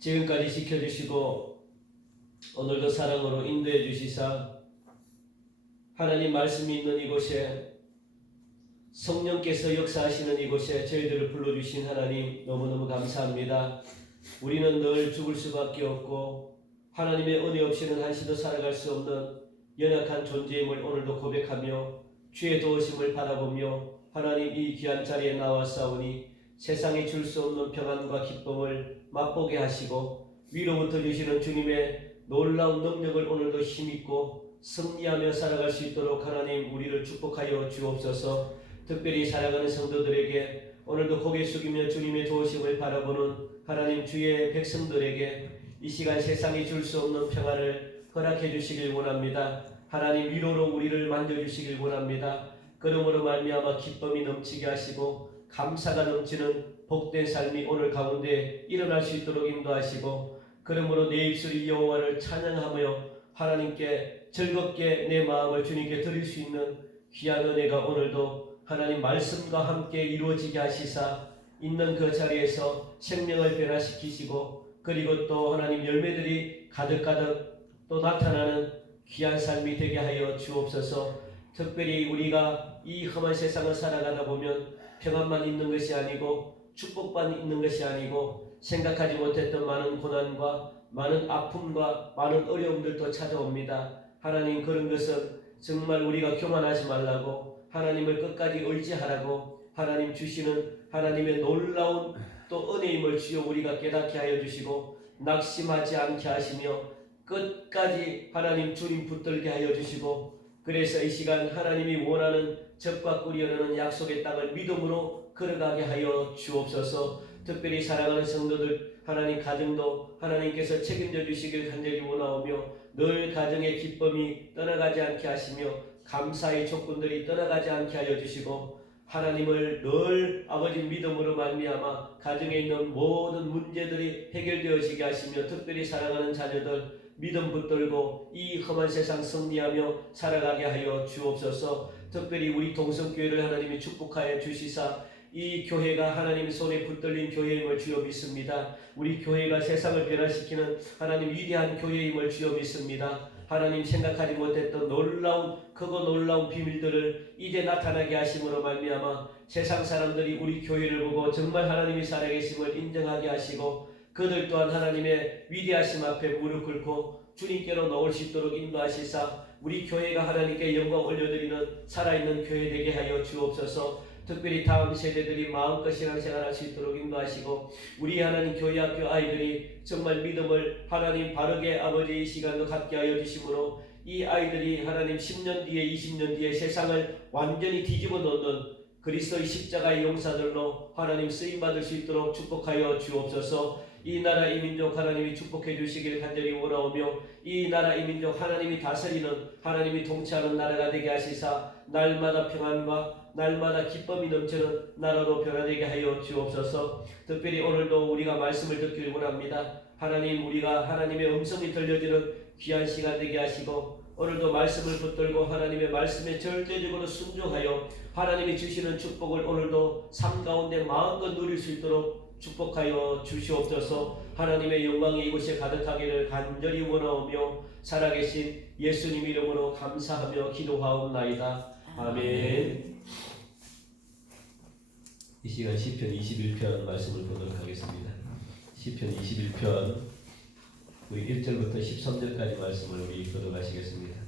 지금까지 지켜주시고 오늘도 사랑으로 인도해 주시사 하나님 말씀이 있는 이곳에 성령께서 역사하시는 이곳에 저희들을 불러주신 하나님 너무너무 감사합니다. 우리는 늘 죽을 수밖에 없고 하나님의 은혜 없이는 한시도 살아갈 수 없는 연약한 존재임을 오늘도 고백하며 주의 도우심을 바라보며 하나님 이 귀한 자리에 나왔사오니 세상에 줄 수 없는 평안과 기쁨을 맛보게 하시고 위로부터 주시는 주님의 놀라운 능력을 오늘도 힘입고 승리하며 살아갈 수 있도록 하나님 우리를 축복하여 주옵소서. 특별히 사랑하는 성도들에게 오늘도 고개 숙이며 주님의 도우심을 바라보는 하나님 주의 백성들에게 이 시간 세상이 줄 수 없는 평안을 허락해 주시길 원합니다. 하나님 위로로 우리를 만져주시길 원합니다. 그러므로 말미암아 기쁨이 넘치게 하시고 감사가 넘치는 복된 삶이 오늘 가운데 일어날 수 있도록 인도하시고 그러므로 내 입술이 여호와를 찬양하며 하나님께 즐겁게 내 마음을 주님께 드릴 수 있는 귀한 은혜가 오늘도 하나님 말씀과 함께 이루어지게 하시사 있는 그 자리에서 생명을 변화시키시고 그리고 또 하나님 열매들이 가득가득 또 나타나는 귀한 삶이 되게 하여 주옵소서. 특별히 우리가 이 험한 세상을 살아가다 보면 평안만 있는 것이 아니고 축복만 있는 것이 아니고 생각하지 못했던 많은 고난과 많은 아픔과 많은 어려움들도 찾아옵니다. 하나님 그런 것은 정말 우리가 교만하지 말라고 하나님을 끝까지 의지하라고 하나님 주시는 하나님의 놀라운 또 은혜임을 주여 우리가 깨닫게 하여 주시고 낙심하지 않게 하시며 끝까지 하나님 주님 붙들게 하여 주시고 그래서 이 시간 하나님이 원하는 적과 꿀이 흐르는 약속의 땅을 믿음으로 걸어가게 하여 주옵소서. 특별히 사랑하는 성도들 하나님 가정도 하나님께서 책임져 주시길 간절히 원하오며 늘 가정의 기쁨이 떠나가지 않게 하시며 감사의 조건들이 떠나가지 않게 하여 주시고 하나님을 늘 아버지 믿음으로 말미암아 가정에 있는 모든 문제들이 해결되어지게 하시며 특별히 사랑하는 자녀들 믿음 붙들고 이 험한 세상 승리하며 살아가게 하여 주옵소서. 특별히 우리 동성교회를 하나님이 축복하여 주시사 이 교회가 하나님의 손에 붙들린 교회임을 주여 믿습니다. 우리 교회가 세상을 변화시키는 하나님 위대한 교회임을 주여 믿습니다. 하나님 생각하지 못했던 크고 놀라운 비밀들을 이제 나타나게 하심으로 말미암아 세상 사람들이 우리 교회를 보고 정말 하나님이 살아계심을 인정하게 하시고 그들 또한 하나님의 위대하심 앞에 무릎 꿇고 주님께로 나올 수 있도록 인도하시사 우리 교회가 하나님께 영광 올려드리는 살아있는 교회 되게 하여 주옵소서. 특별히 다음 세대들이 마음껏 신앙생활할 수 있도록 인도하시고 우리 하나님 교회학교 아이들이 정말 믿음을 하나님 바르게 아버지 이 시간도 갖게 하여 주심으로 이 아이들이 하나님 10년 뒤에 20년 뒤에 세상을 완전히 뒤집어 놓는 그리스도의 십자가의 용사들로 하나님 쓰임받을 수 있도록 축복하여 주옵소서. 이 나라 이 민족 하나님이 축복해 주시길 간절히 원하오며 이 나라 이 민족 하나님이 다스리는 하나님이 통치하는 나라가 되게 하시사 날마다 평안과 날마다 기쁨이 넘치는 나라로 변화되게 하여 주옵소서. 특별히 오늘도 우리가 말씀을 듣길 원합니다. 하나님 우리가 하나님의 음성이 들려지는 귀한 시간 되게 하시고 오늘도 말씀을 붙들고 하나님의 말씀에 절대적으로 순종하여 하나님이 주시는 축복을 오늘도 삶 가운데 마음껏 누릴 수 있도록 축복하여 주시옵소서. 하나님의 영광이 이곳에 가득하기를 간절히 원하오며 살아계신 예수님 이름으로 감사하며 기도하옵나이다. 아멘. 이 시간 시편 21편 말씀을 보도록 하겠습니다. 시편 21편 우리 1절부터 13절까지 말씀을 우리 교독하시겠습니다.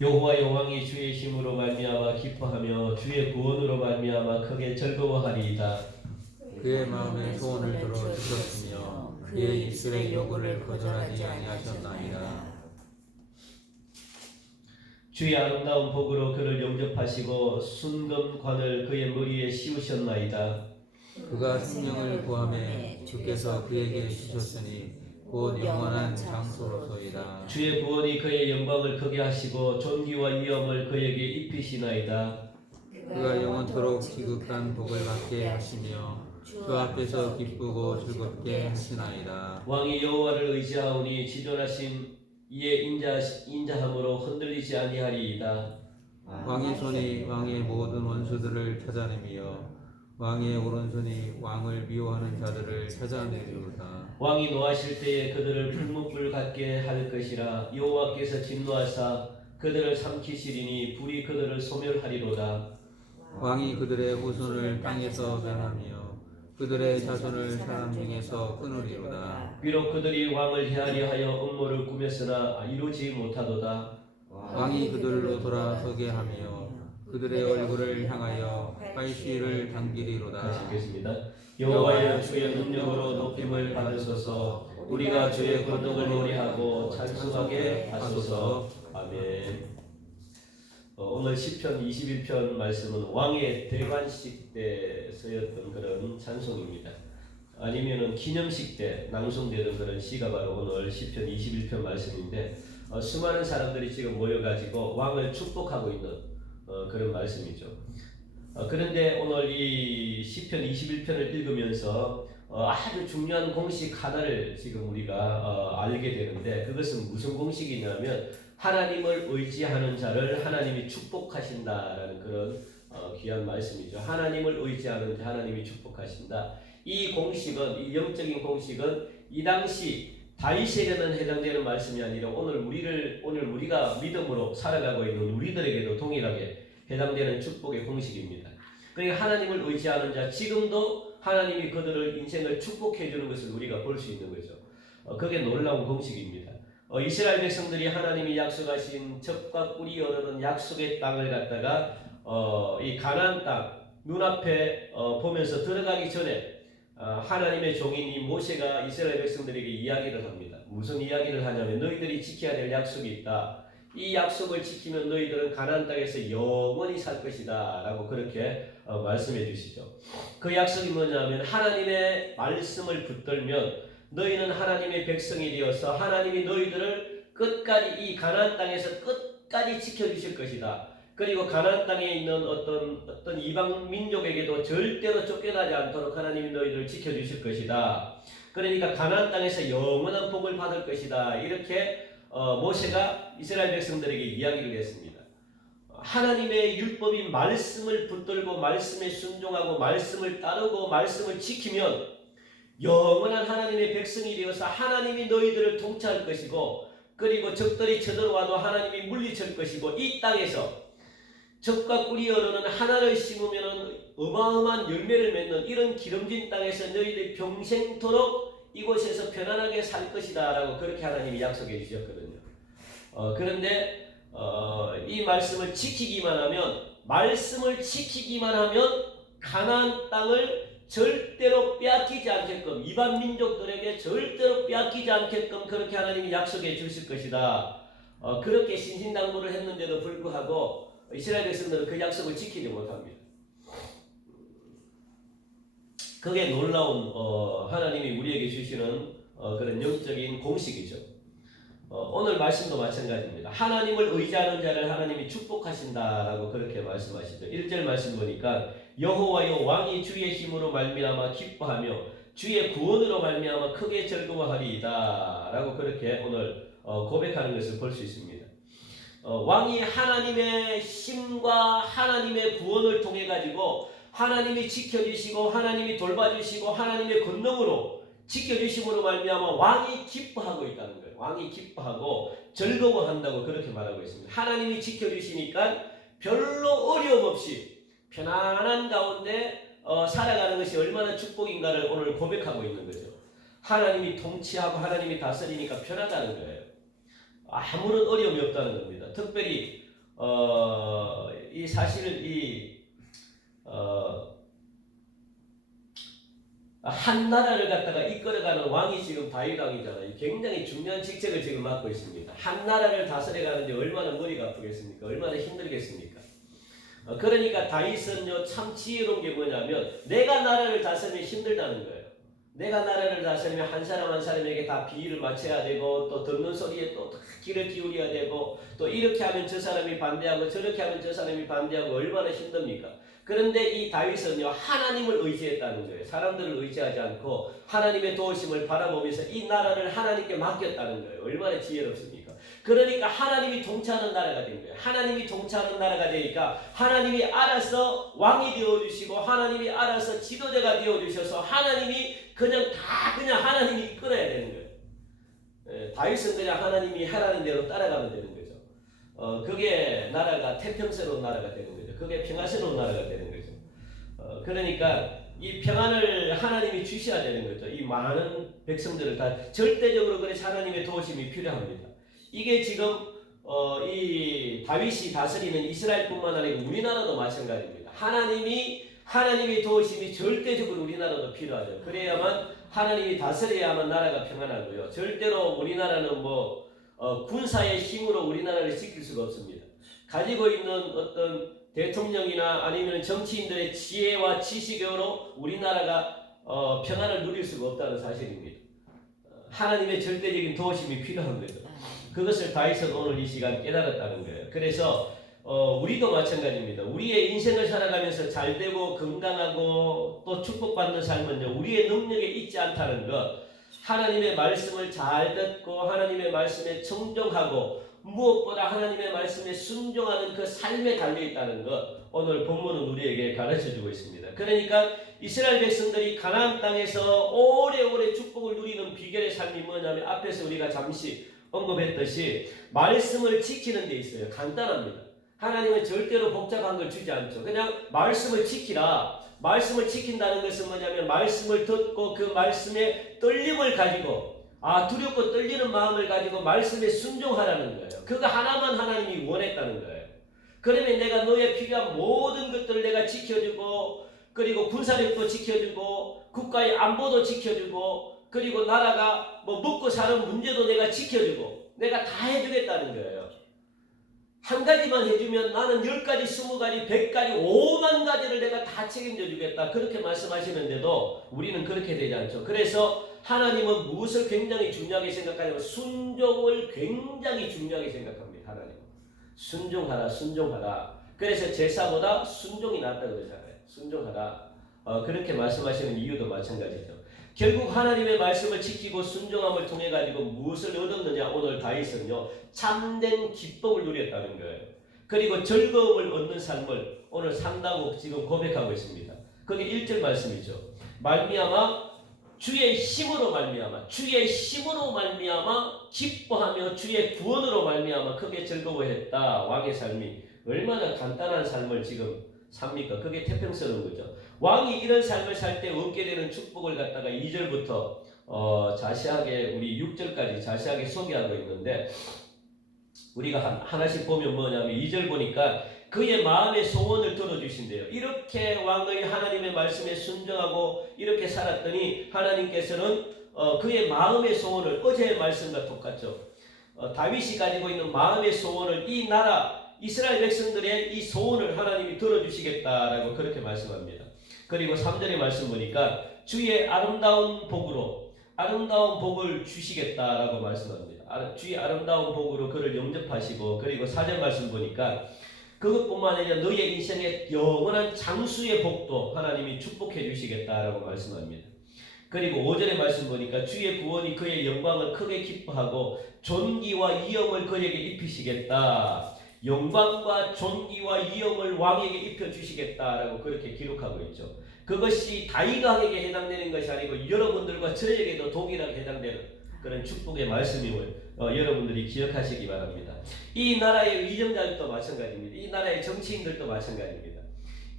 여호와 여호왕이 주의 힘으로 말미암아 기뻐하며 주의 구원으로 말미암아 크게 즐거워하리이다. 그의 마음에 소원을 들어 주셨으며 그의 입술의 요구를 거절하지 아니하셨나이다. 주의 아름다운 복으로 그를 영접하시고 순금관을 그의 머리에 씌우셨나이다. 그가 생명을 구하매 주께서 그에게 주셨으니 곧 영원한 장소로소이다. 주의 구원이 그의 영광을 크게 하시고 존귀와 위엄을 그에게 입히시나이다. 그가 영원토록 지극한 복을 받게 하시며 주 앞에서 기쁘고 즐겁게 하시나이다. 왕이 여호와를 의지하오니 지존하신 이의 인자함으로 흔들리지 아니하리이다. 왕의 손이 왕의 모든 원수들을 찾아내며 왕의 오른손이 왕을 미워하는 자들을 찾아내리로다. 왕이 노하실 때에 그들을 풀무불 같게 할 것이라. 여호와께서 진노하사 그들을 삼키시리니 불이 그들을 소멸하리로다. 왕이 그들의 후손을 땅에서 멸하며 그들의 자손을 사람 중에서 끊으리로다. 비록 그들이 왕을 해하려 하여 음모를 꾸몄으나 이루지 못하도다. 왕이 그들로 돌아서게 하며 그들의 얼굴을 향하여 활시를 당기리로다. 다시 읽겠습니다. 여호와여 주의 능력으로 높임을 받으소서. 우리가 주의 권능을 노래하고 찬송하게 하소서. 아멘. 오늘 시편 21편 말씀은 왕의 대관식 때 쓰였던 그런 찬송입니다. 아니면은 기념식 때 낭송되던 그런 시가 바로 오늘 시편 21편 말씀인데, 수많은 사람들이 지금 모여가지고 왕을 축복하고 있는 그런 말씀이죠. 그런데 오늘 이 시편 21편을 읽으면서 아주 중요한 공식 하나를 지금 우리가 알게 되는데, 그것은 무슨 공식이냐면 하나님을 의지하는 자를 하나님이 축복하신다라는 그런 귀한 말씀이죠. 하나님을 의지하는 자 하나님이 축복하신다. 이 공식은, 이 영적인 공식은 이 당시 다윗에게는 해당되는 말씀이 아니라 오늘 우리가 믿음으로 살아가고 있는 우리들에게도 동일하게 해당되는 축복의 공식입니다. 그러니까 하나님을 의지하는 자, 지금도 하나님이 그들을 인생을 축복해 주는 것을 우리가 볼 수 있는 거죠. 그게 놀라운 공식입니다. 이스라엘 백성들이 하나님이 약속하신 젖과 꿀이 흐르는 약속의 땅을 갖다가 이 가나안 땅 눈앞에 보면서 들어가기 전에 하나님의 종인 이 모세가 이스라엘 백성들에게 이야기를 합니다. 무슨 이야기를 하냐면 너희들이 지켜야 될 약속이 있다. 이 약속을 지키면 너희들은 가나안 땅에서 영원히 살 것이다 라고 그렇게 말씀해 주시죠. 그 약속이 뭐냐면 하나님의 말씀을 붙들면 너희는 하나님의 백성이 되어서 하나님이 너희들을 끝까지 이 가나안 땅에서 끝까지 지켜주실 것이다. 그리고 가나안 땅에 있는 어떤 이방 민족에게도 절대로 쫓겨나지 않도록 하나님이 너희들을 지켜주실 것이다. 그러니까 가나안 땅에서 영원한 복을 받을 것이다. 이렇게 모세가 이스라엘 백성들에게 이야기를 했습니다. 하나님의 율법인 말씀을 붙들고 말씀에 순종하고 말씀을 따르고 말씀을 지키면 영원한 하나님의 백성이 되어서 하나님이 너희들을 통치할 것이고, 그리고 적들이 쳐들어와도 하나님이 물리칠 것이고, 이 땅에서 젖과 꿀이 흐르는 하나를 심으면 어마어마한 열매를 맺는 이런 기름진 땅에서 너희들이 평생토록 이곳에서 편안하게 살 것이다 라고 그렇게 하나님이 약속해 주셨거든요. 그런데 이 말씀을 지키기만 하면 가나안 땅을 절대로 빼앗기지 않게끔, 이방 민족들에게 절대로 빼앗기지 않게끔 그렇게 하나님이 약속해 주실 것이다. 그렇게 신신당부를 했는데도 불구하고 이스라엘 백성들은 그 약속을 지키지 못합니다. 그게 놀라운 하나님이 우리에게 주시는 그런 영적인 공식이죠. 오늘 말씀도 마찬가지입니다. 하나님을 의지하는 자를 하나님이 축복하신다라고 그렇게 말씀하시죠. 1절 말씀 보니까 여호와여 왕이 주의 힘으로 말미암아 기뻐하며 주의 구원으로 말미암아 크게 즐거워하리이다 라고 그렇게 오늘 고백하는 것을 볼 수 있습니다. 왕이 하나님의 힘과 하나님의 구원을 통해 가지고 하나님이 지켜주시고 하나님이 돌봐주시고 하나님의 권능으로 지켜주심으로 말미암아 왕이 기뻐하고 있다는 거예요. 왕이 기뻐하고 즐거워한다고 그렇게 말하고 있습니다. 하나님이 지켜주시니까 별로 어려움 없이 편안한 가운데 살아가는 것이 얼마나 축복인가를 오늘 고백하고 있는 거죠. 하나님이 통치하고 하나님이 다스리니까 편하다는 거예요. 아무런 어려움이 없다는 겁니다. 특별히 이 사실 한 나라를 갖다가 이끌어가는 왕이 지금 다윗 왕이잖아요. 굉장히 중요한 직책을 지금 맡고 있습니다. 한 나라를 다스려가는데 얼마나 머리가 아프겠습니까? 얼마나 힘들겠습니까? 그러니까 다윗은요 참 지혜로운 게 뭐냐면 내가 나라를 다스리면 힘들다는 거예요. 내가 나라를 다스리면 한 사람 한 사람에게 다 비위를 맞춰야 되고 또 듣는 소리에 또 귀를 기울여야 되고 또 이렇게 하면 저 사람이 반대하고 저렇게 하면 저 사람이 반대하고 얼마나 힘듭니까? 그런데 이 다윗은요 하나님을 의지했다는 거예요. 사람들을 의지하지 않고 하나님의 도우심을 바라보면서 이 나라를 하나님께 맡겼다는 거예요. 얼마나 지혜롭습니까? 그러니까 하나님이 통치하는 나라가 된 거예요. 하나님이 통치하는 나라가 되니까 하나님이 알아서 왕이 되어주시고 하나님이 알아서 지도자가 되어주셔서 하나님이 그냥 하나님이 이끌어야 되는 거예요. 다윗은 그냥 하나님이 하라는 대로 따라가면 되는 거죠. 그게 나라가 태평스러운 나라가 되는 거죠. 그게 평화스러운 나라가 되는 거죠. 그러니까 이 평안을 하나님이 주셔야 되는 거죠. 이 많은 백성들을 다 절대적으로 그래서 하나님의 도우심이 필요합니다. 이게 지금 이 다윗이 다스리는 이스라엘뿐만 아니고 우리나라도 마찬가지입니다. 하나님의 도우심이 절대적으로 우리나라도 필요하죠. 그래야만 하나님이 다스려야만 나라가 평안하고요. 절대로 우리나라는 군사의 힘으로 우리나라를 지킬 수가 없습니다. 가지고 있는 어떤 대통령이나 아니면 정치인들의 지혜와 지식으로 우리나라가 평안을 누릴 수가 없다는 사실입니다. 하나님의 절대적인 도우심이 필요한 거죠. 그것을 다윗은 오늘 이 시간 깨달았다는 거예요. 그래서 우리도 마찬가지입니다. 우리의 인생을 살아가면서 잘되고 건강하고 또 축복받는 삶은요, 우리의 능력에 있지 않다는 것, 하나님의 말씀을 잘 듣고 하나님의 말씀에 청종하고 무엇보다 하나님의 말씀에 순종하는 그 삶에 달려있다는 것, 오늘 본문은 우리에게 가르쳐주고 있습니다. 그러니까 이스라엘 백성들이 가나안 땅에서 오래오래 축복을 누리는 비결의 삶이 뭐냐면 앞에서 우리가 잠시 언급했듯이 말씀을 지키는 데 있어요. 간단합니다. 하나님은 절대로 복잡한 걸 주지 않죠. 그냥 말씀을 지키라. 말씀을 지킨다는 것은 뭐냐면 말씀을 듣고 그 말씀에 떨림을 가지고 두렵고 떨리는 마음을 가지고 말씀에 순종하라는 거예요. 그거 하나만 하나님이 원했다는 거예요. 그러면 내가 너의 필요한 모든 것들을 내가 지켜주고 그리고 군사력도 지켜주고 국가의 안보도 지켜주고 그리고 나라가 먹고 사는 문제도 내가 지켜주고 내가 다 해주겠다는 거예요. 한 가지만 해주면 나는 10가지, 20가지, 100가지, 5만 가지를 내가 다 책임져 주겠다. 그렇게 말씀하시는데도 우리는 그렇게 되지 않죠. 그래서 하나님은 무엇을 굉장히 중요하게 생각하냐면 순종을 굉장히 중요하게 생각합니다. 하나님은 순종하라, 순종하라. 그래서 제사보다 순종이 낫다고 그러잖아요. 순종하라. 그렇게 말씀하시는 이유도 마찬가지죠. 결국 하나님의 말씀을 지키고 순종함을 통해 가지고 무엇을 얻었느냐? 오늘 다윗은요, 참된 기쁨을 누렸다는 거예요. 그리고 즐거움을 얻는 삶을 오늘 산다고 지금 고백하고 있습니다. 그게 1절 말씀이죠. 말미암아 주의 힘으로 말미암아 기뻐하며 주의 구원으로 말미암아 크게 즐거워했다. 왕의 삶이 얼마나 간단한 삶을 지금 삽니까? 그게 태평스러운 거죠. 왕이 이런 삶을 살 때 얻게 되는 축복을 갖다가 2절부터 자세하게 우리 6절까지 자세하게 소개하고 있는데 우리가 하나씩 보면 뭐냐면 2절 보니까 그의 마음의 소원을 들어주신대요. 이렇게 왕의 하나님의 말씀에 순종하고 이렇게 살았더니 하나님께서는 그의 마음의 소원을 어제의 말씀과 똑같죠. 다윗이 가지고 있는 마음의 소원을 이 나라 이스라엘 백성들의 이 소원을 하나님이 들어주시겠다라고 그렇게 말씀합니다. 그리고 3절의 말씀 보니까 주의 아름다운 복을 주시겠다라고 말씀합니다. 주의 아름다운 복으로 그를 영접하시고 그리고 4절 말씀 보니까 그것뿐만 아니라 너의 인생의 영원한 장수의 복도 하나님이 축복해 주시겠다라고 말씀합니다. 그리고 5절의 말씀 보니까 주의 구원이 그의 영광을 크게 기뻐하고 존귀와 위엄을 그에게 입히시겠다. 영광과 존귀와 위엄을 왕에게 입혀주시겠다라고 그렇게 기록하고 있죠. 그것이 다윗 왕에게 해당되는 것이 아니고 여러분들과 저에게도 동일하게 해당되는 그런 축복의 말씀임을 여러분들이 기억하시기 바랍니다. 이 나라의 위정자들도 마찬가지입니다. 이 나라의 정치인들도 마찬가지입니다.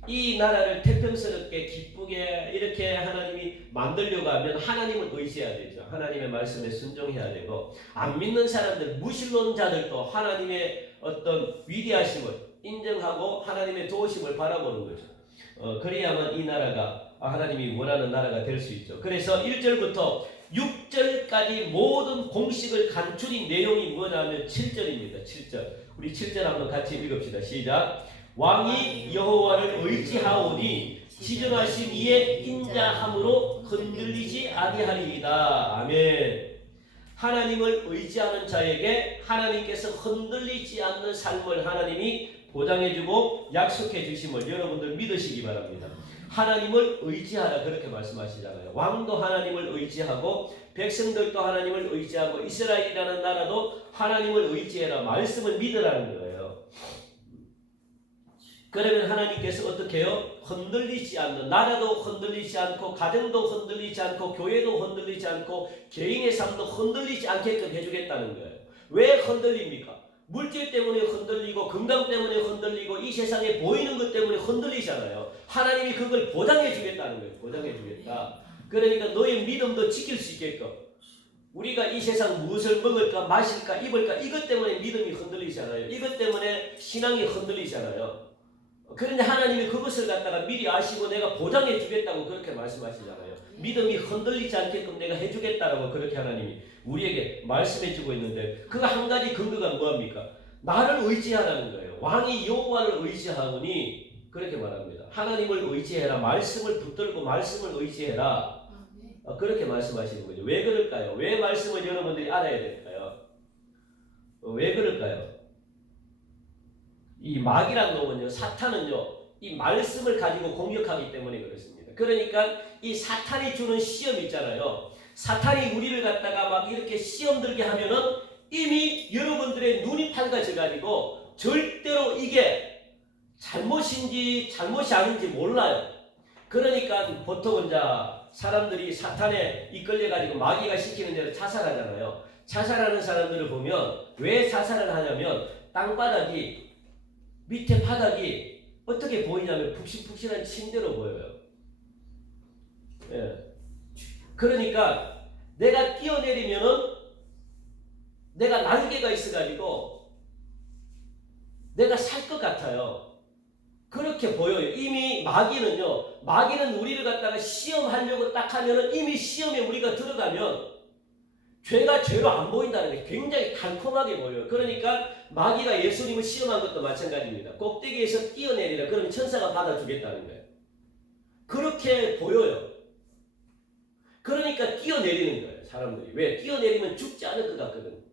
이 나라를 태평스럽게 기쁘게 이렇게 하나님이 만들려고 하면 하나님을 의지해야 되죠. 하나님의 말씀에 순종해야 되고 안 믿는 사람들, 무신론자들도 하나님의 어떤 위대하심을 인정하고 하나님의 도우심을 바라보는 거죠. 그래야만 이 나라가 하나님이 원하는 나라가 될 수 있죠. 그래서 1절부터 6절까지 모든 공식을 간추린 내용이 뭐냐면 7절입니다. 7절. 우리 7절 한번 같이 읽읍시다. 시작. 왕이 여호와를 의지하오니 지존하신 이의 인자함으로 흔들리지 아니하리이다. 아멘. 하나님을 의지하는 자에게 하나님께서 흔들리지 않는 삶을 하나님이 보장해주고 약속해 주심을 여러분들 믿으시기 바랍니다. 하나님을 의지하라 그렇게 말씀하시잖아요. 왕도 하나님을 의지하고 백성들도 하나님을 의지하고 이스라엘이라는 나라도 하나님을 의지해라. 말씀을 믿으라는 거예요. 그러면 하나님께서 어떻게 해요? 흔들리지 않는, 나라도 흔들리지 않고 가정도 흔들리지 않고 교회도 흔들리지 않고 개인의 삶도 흔들리지 않게끔 해주겠다는 거예요. 왜 흔들립니까? 물질 때문에 흔들리고 건강 때문에 흔들리고 이 세상에 보이는 것 때문에 흔들리잖아요. 하나님이 그걸 보장해 주겠다는 거예요. 보장해 주겠다. 그러니까 너의 믿음도 지킬 수 있게끔 우리가 이 세상 무엇을 먹을까 마실까 입을까 이것 때문에 믿음이 흔들리잖아요. 이것 때문에 신앙이 흔들리잖아요. 그런데 하나님이 그것을 갖다가 미리 아시고 내가 보장해 주겠다고 그렇게 말씀하시잖아요. 믿음이 흔들리지 않게끔 내가 해주겠다라고 그렇게 하나님이 우리에게 말씀해 주고 있는데 그 한 가지 근거가 뭐합니까? 나를 의지하라는 거예요. 왕이 여호와를 의지하오니 그렇게 말합니다. 하나님을 의지해라. 말씀을 붙들고 말씀을 의지해라. 그렇게 말씀하시는 거죠. 왜 그럴까요? 왜 말씀을 여러분들이 알아야 될까요? 왜 그럴까요? 이 마귀란 놈은요, 사탄은요, 이 말씀을 가지고 공격하기 때문에 그렇습니다. 그러니까 이 사탄이 주는 시험 있잖아요. 사탄이 우리를 갖다가 막 이렇게 시험 들게 하면은 이미 여러분들의 눈이 밝아져가지고 절대로 이게 잘못인지 잘못이 아닌지 몰라요. 그러니까 보통은 사람들이 사탄에 이끌려가지고 마귀가 시키는 대로 자살하잖아요. 자살하는 사람들을 보면 왜 자살을 하냐면 땅바닥이 밑에 바닥이 어떻게 보이냐면 푹신푹신한 침대로 보여요. 예. 그러니까 내가 뛰어내리면은 내가 날개가 있어가지고 내가 살 것 같아요. 그렇게 보여요. 이미 마귀는 우리를 갖다가 시험하려고 딱 하면은 이미 시험에 우리가 들어가면 죄가 죄로 안 보인다는 게 굉장히 달콤하게 보여요. 그러니까 마귀가 예수님을 시험한 것도 마찬가지입니다. 꼭대기에서 뛰어내리라. 그러면 천사가 받아주겠다는 거예요. 그렇게 보여요. 그러니까 뛰어내리는 거예요. 사람들이. 왜? 뛰어내리면 죽지 않을 것 같거든.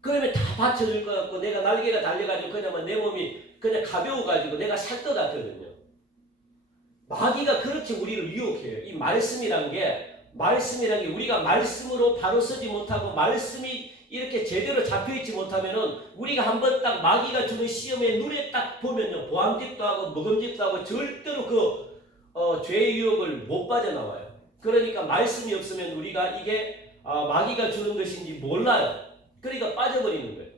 그러면 다 받쳐줄 것 같고 내가 날개가 달려가지고 그냥 내 몸이 그냥 가벼워가지고 내가 살 것 같거든요. 마귀가 그렇게 우리를 유혹해요. 이 말씀이란 게 우리가 말씀으로 바로 서지 못하고 말씀이 이렇게 제대로 잡혀있지 못하면은 우리가 한번 딱 마귀가 주는 시험에 눈에 딱 보면요. 보암집도 하고 먹음집도 하고 절대로 죄의 유혹을 못 빠져나와요. 그러니까 말씀이 없으면 우리가 이게 마귀가 주는 것인지 몰라요. 그러니까 빠져버리는 거예요.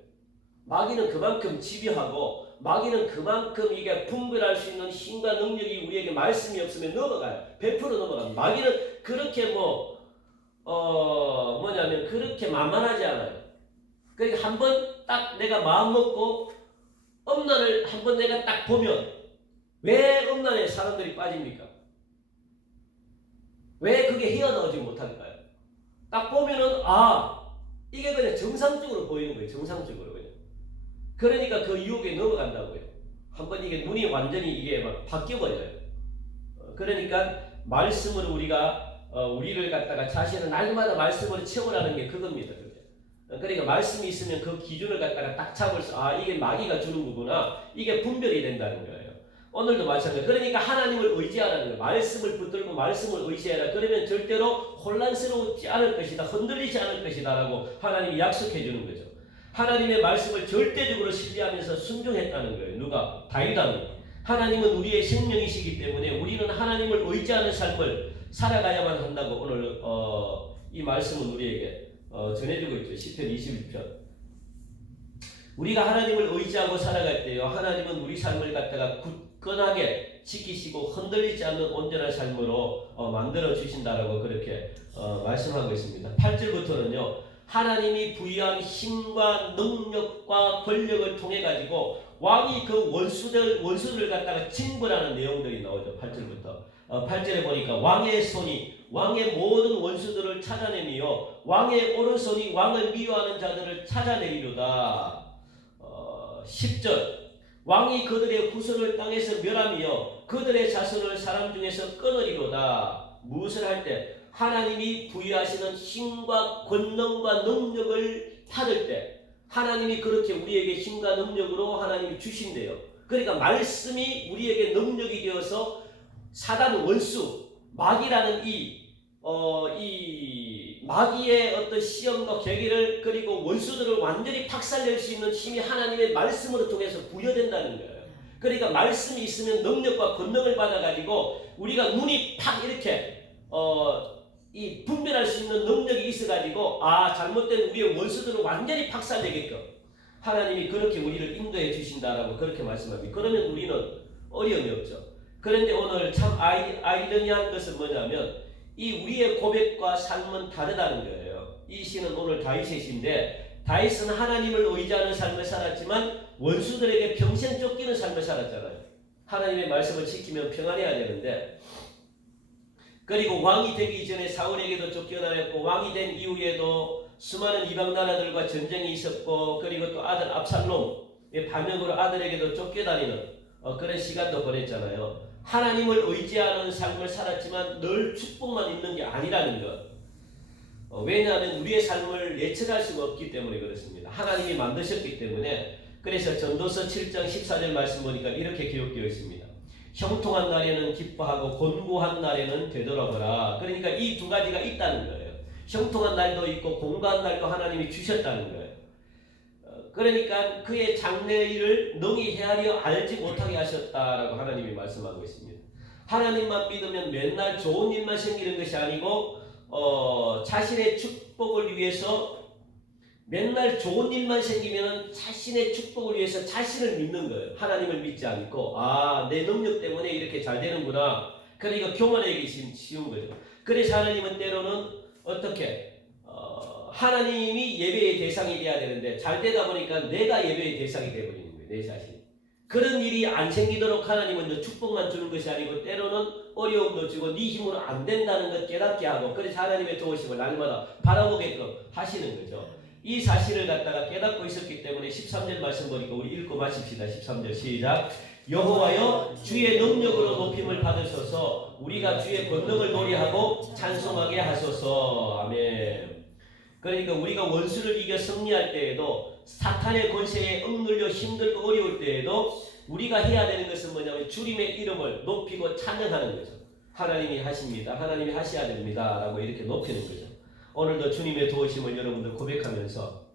마귀는 그만큼 집요하고 마귀는 그만큼 이게 분별할 수 있는 힘과 능력이 우리에게 말씀이 없으면 넘어가요. 100% 넘어가요. 마귀는 그렇게 그렇게 만만하지 않아요. 그러니까 한번 딱 내가 마음 먹고 음란을 한번 내가 딱 보면 왜 음란에 사람들이 빠집니까? 왜 그게 헤어나오지 못할까요? 딱 보면은 이게 그냥 정상적으로 보이는 거예요. 정상적으로 그냥. 그러니까 그 유혹에 넘어간다고요. 한번 이게 눈이 완전히 이게 막 바뀌어버려요. 그러니까 말씀으로 우리를 갖다가 자신은 날마다 말씀으로 채우라는 게 그겁니다. 그러니까 말씀이 있으면 그 기준을 갖다가 딱 잡을서 이게 마귀가 주는 거구나. 이게 분별이 된다는 거예요. 오늘도 마찬가지예요. 그러니까 하나님을 의지하라는 거예요. 말씀을 붙들고 말씀을 의지해라. 그러면 절대로 혼란스러우지 않을 것이다. 흔들리지 않을 것이다. 라고 하나님이 약속해 주는 거죠. 하나님의 말씀을 절대적으로 신뢰하면서 순종했다는 거예요. 누가? 다윗왕이. 하나님은 우리의 생명이시기 때문에 우리는 하나님을 의지하는 삶을 살아가야만 한다고 오늘 이 말씀은 우리에게 전해주고 있죠. 시편 21편. 우리가 하나님을 의지하고 살아갈 때요. 하나님은 우리 삶을 갖다가 굳건하게 지키시고 흔들리지 않는 온전한 삶으로 만들어 주신다라고 그렇게 말씀하고 있습니다. 8절부터는요. 하나님이 부여한 힘과 능력과 권력을 통해 가지고 왕이 그 원수들을 갖다가 징벌하는 내용들이 나오죠. 8절부터. 8절에 보니까 왕의 손이 왕의 모든 원수들을 찾아내며 왕의 오른손이 왕을 미워하는 자들을 찾아내리로다. 10절 왕이 그들의 후손을 땅에서 멸하며 그들의 자손을 사람 중에서 끊으리로다. 무엇을 할 때? 하나님이 부여하시는 힘과 권능과 능력을 받을 때 하나님이 그렇게 우리에게 힘과 능력으로 하나님이 주신대요. 그러니까 말씀이 우리에게 능력이 되어서 사단 원수 마귀라는 이 마귀의 어떤 시험과 계기를 그리고 원수들을 완전히 박살낼 수 있는 힘이 하나님의 말씀으로 통해서 부여된다는 거예요. 그러니까 말씀이 있으면 능력과 권능을 받아가지고 우리가 눈이 팍 이렇게 이 분별할 수 있는 능력이 있어가지고 잘못된 우리의 원수들을 완전히 박살내게끔 하나님이 그렇게 우리를 인도해 주신다라고 그렇게 말씀합니다. 그러면 우리는 어려움이 없죠. 그런데 오늘 참 아이러니한 것은 뭐냐면 이 우리의 고백과 삶은 다르다는 거예요. 이 시는 오늘 다윗의 시인데 다윗은 하나님을 의지하는 삶을 살았지만 원수들에게 평생 쫓기는 삶을 살았잖아요. 하나님의 말씀을 지키면 평안해야 되는데 그리고 왕이 되기 이전에 사울에게도 쫓겨나였고 왕이 된 이후에도 수많은 이방 나라들과 전쟁이 있었고 그리고 또 아들 압살롬의 반역으로 아들에게도 쫓겨다니는 그런 시간도 보냈잖아요. 하나님을 의지하는 삶을 살았지만 늘 축복만 있는 게 아니라는 것. 왜냐하면 우리의 삶을 예측할 수가 없기 때문에 그렇습니다. 하나님이 만드셨기 때문에. 그래서 전도서 7장 14절 말씀 보니까 이렇게 기록되어 있습니다. 형통한 날에는 기뻐하고 곤고한 날에는 되돌아보라. 그러니까 이 두 가지가 있다는 거예요. 형통한 날도 있고 곤고한 날도 하나님이 주셨다는 거예요. 그러니까 그의 장래일을 능히 헤아려 알지 못하게 하셨다라고 하나님이 말씀하고 있습니다. 하나님만 믿으면 맨날 좋은 일만 생기는 것이 아니고 자신의 축복을 위해서 맨날 좋은 일만 생기면 자신의 축복을 위해서 자신을 믿는 거예요. 하나님을 믿지 않고 내 능력 때문에 이렇게 잘 되는구나. 그러니까 교만하기 쉬운 거죠. 그래서 하나님은 때로는 어떻게 하나님이 예배의 대상이 돼야 되는데 잘 되다 보니까 내가 예배의 대상이 되어버리는 거예요. 내 자신. 그런 일이 안 생기도록 하나님은 축복만 주는 것이 아니고 때로는 어려움도 주고 네 힘으로 안 된다는 것 깨닫게 하고 그래서 하나님의 도우심을 날마다 바라보게끔 하시는 거죠. 이 사실을 갖다가 깨닫고 있었기 때문에 13절 말씀 보니까 우리 읽고 마칩시다. 13절 시작. 여호와여 주의 능력으로 높임을 받으소서 우리가 주의 권능을 노래하고 찬송하게 하소서. 아멘. 그러니까 우리가 원수를 이겨 승리할 때에도 사탄의 권세에 억눌려 힘들고 어려울 때에도 우리가 해야 되는 것은 뭐냐면 주님의 이름을 높이고 찬양하는 거죠. 하나님이 하십니다. 하나님이 하셔야 됩니다. 라고 이렇게 높이는 거죠. 오늘도 주님의 도우심을 여러분들 고백하면서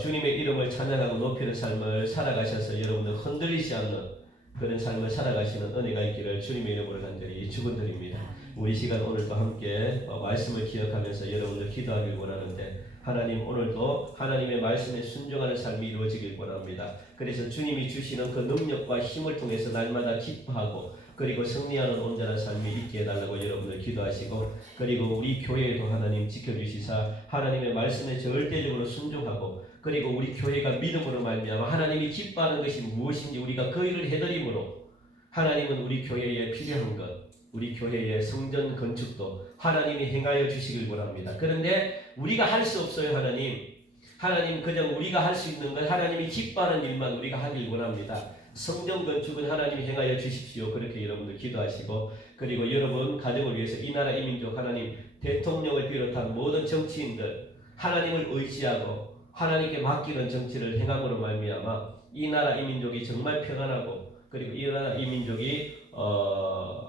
주님의 이름을 찬양하고 높이는 삶을 살아가셔서 여러분들 흔들리지 않는 그런 삶을 살아가시는 은혜가 있기를 주님의 이름으로 간절히 축원드립니다. 우리 시간 오늘도 함께 말씀을 기억하면서 여러분들 기도하길 원하는데 하나님 오늘도 하나님의 말씀에 순종하는 삶이 이루어지길 원합니다. 그래서 주님이 주시는 그 능력과 힘을 통해서 날마다 기뻐하고 그리고 승리하는 온전한 삶이 있게 해달라고 여러분들 기도하시고 그리고 우리 교회에도 하나님 지켜주시사 하나님의 말씀에 절대적으로 순종하고 그리고 우리 교회가 믿음으로 말미암아 하나님이 기뻐하는 것이 무엇인지 우리가 그 일을 해드림으로 하나님은 우리 교회에 필요한 것 우리 교회의 성전 건축도 하나님이 행하여 주시길 원합니다. 그런데 우리가 할 수 없어요. 하나님 그냥 우리가 할 수 있는 것 하나님이 기뻐하는 일만 우리가 하길 원합니다. 성전 건축은 하나님이 행하여 주십시오. 그렇게 여러분들 기도하시고 그리고 여러분 가정을 위해서 이 나라 이 민족 하나님 대통령을 비롯한 모든 정치인들 하나님을 의지하고 하나님께 맡기는 정치를 행함으로 말미암아 이 나라 이 민족이 정말 평안하고 그리고 이 나라 이 민족이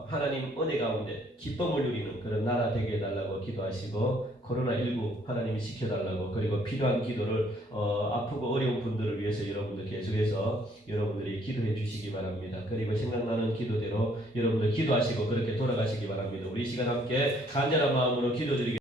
하나님 은혜 가운데 기쁨을 누리는 그런 나라 되게 해달라고 기도하시고 코로나19 하나님이 지켜달라고 그리고 필요한 기도를 아프고 어려운 분들을 위해서 여러분들 계속해서 여러분들이 기도해 주시기 바랍니다. 그리고 생각나는 기도대로 여러분들 기도하시고 그렇게 돌아가시기 바랍니다. 우리 시간 함께 간절한 마음으로 기도드리겠습니다.